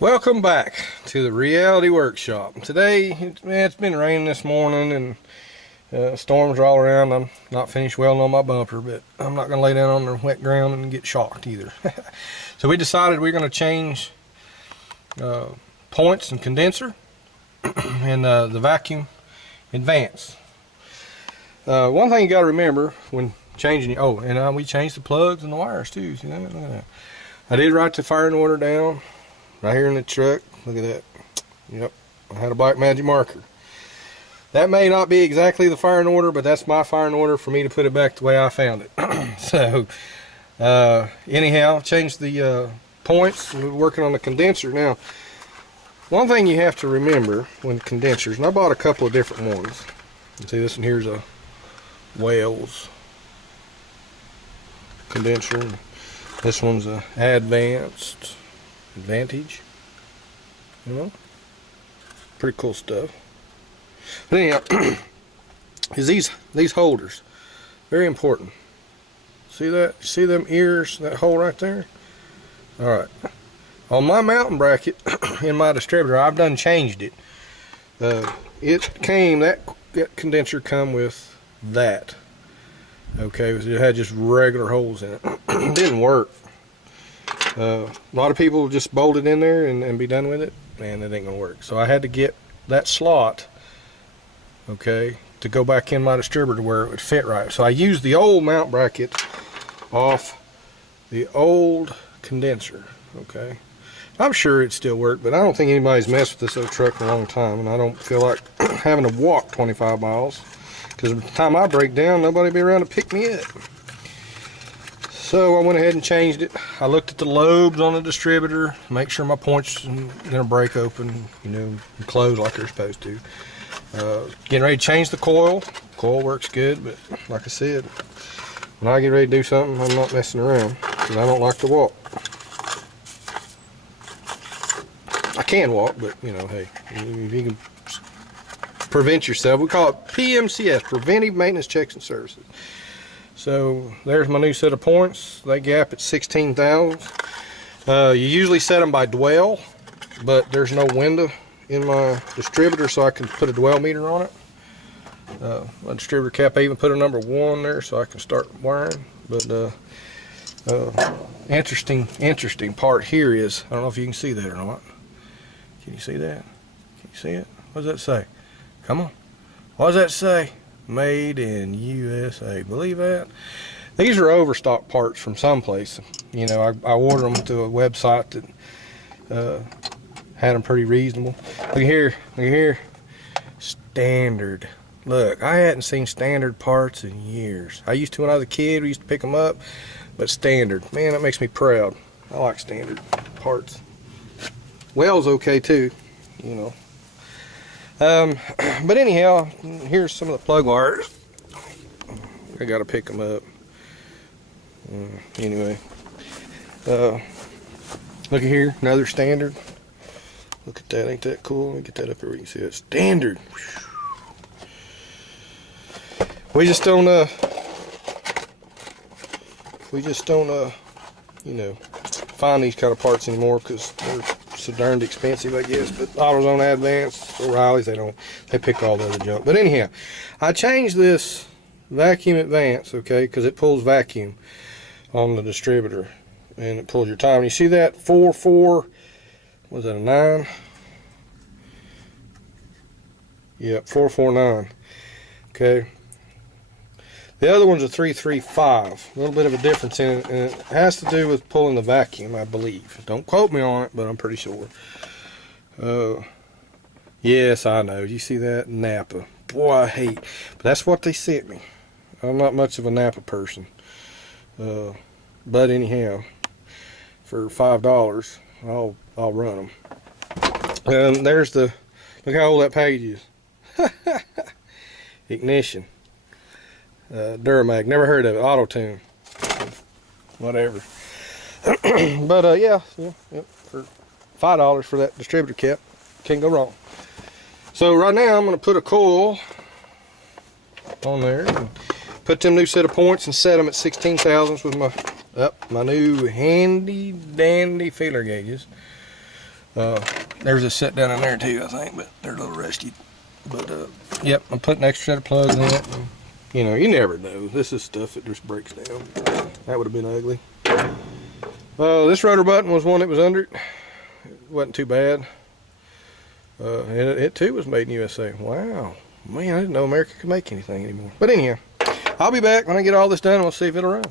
Welcome back to the Reality Workshop. Today, it's been raining this morning and storms are all around. I'm not finished welding on my bumper, but I'm not going to lay down on the wet ground and get shocked either. So we decided we're going to change points and condenser and the vacuum advance. One thing you got to remember when changing, we changed the plugs and the wires too. See that? Look at that. I did write the firing order down right here in the truck. Look at that. Yep, I had a black magic marker. That may not be exactly the firing order, but that's my firing order for me to put it back the way I found it. So anyhow, changed the points. We're working on the condenser now. One thing you have to remember when condensers, and I bought a couple of different ones. You see, this one here's a Wells condenser. This one's a Advanced Advantage. You know, pretty cool stuff. But anyhow, is these holders very important. See that? See them ears? That hole right there. All right. On my mountain bracket in my distributor, I've done changed it. That condenser come with that. Okay, it had just regular holes in it. It didn't work. A lot of people just bolt it in there and be done with it, and it ain't gonna work. So I had to get that slot, okay, to go back in my distributor where it would fit right. So I used the old mount bracket off the old condenser. Okay, I'm sure it still worked, but I don't think anybody's messed with this old truck in a long time, and I don't feel like having to walk 25 miles because by the time I break down, nobody will be around to pick me up. So I went ahead and changed it. I looked at the lobes on the distributor, make sure my points are gonna break open, you know, and close like they're supposed to. Getting ready to change the coil. Coil works good, but like I said, when I get ready to do something, I'm not messing around because I don't like to walk. I can walk, but you know, hey, if you can prevent yourself, we call it PMCS, Preventive Maintenance Checks and Services. So there's my new set of points. They gap at 16 thousandths. You usually set them by dwell, but there's no window in my distributor, so I can put a dwell meter on it. My distributor cap, I even put a number 1 there so I can start wiring. But interesting part here is, I don't know if you can see that or not. Can you see that? Can you see it? What does that say? Come on. What does that say? Made in USA. Believe that? These are overstock parts from someplace. You know, I ordered them through a website that had them pretty reasonable. Look here, look here. Standard. Look, I hadn't seen standard parts in years. I used to when I was a kid. We used to pick them up, but standard. Man, that makes me proud. I like standard parts. Wells okay too, you know. But anyhow, here's some of the plug wires. I gotta pick them up. Anyway, look at here, another standard. Look at that, ain't that cool? Let me get that up here where you can see that. Standard. We just don't, you know, find these kind of parts anymore because they're so darned expensive, I guess. But AutoZone, Advance, O'Reilly's, they pick all the other junk. But anyhow, I changed this vacuum advance, okay, because it pulls vacuum on the distributor, and it pulls your time. And you see that 4.4, was that a 9? Yep, 449. Okay. The other one's a 335. A little bit of a difference in it, and it has to do with pulling the vacuum, I believe. Don't quote me on it, but I'm pretty sure. Yes, I know. You see that? Napa. Boy, I hate. But that's what they sent me. I'm not much of a Napa person. But anyhow, for $5, I'll run them. There's the. Look how old that page is. Ignition. Duramag, never heard of it. Auto tune, whatever. But yeah, for $5 for that distributor cap, can't go wrong. So right now I'm going to put a coil on there and put them new set of points and set them at 16 thousandths with my new handy dandy feeler gauges. There's a set down in there too, I think, but they're a little rusty. But yep, I'm putting an extra set of plugs in it. And, you know, you never know. This is stuff that just breaks down. That would have been ugly. This rotor button was one that was under it. It wasn't too bad. And it too was made in USA. Wow. Man, I didn't know America could make anything anymore. But anyhow, I'll be back when I get all this done and we'll see if it'll run.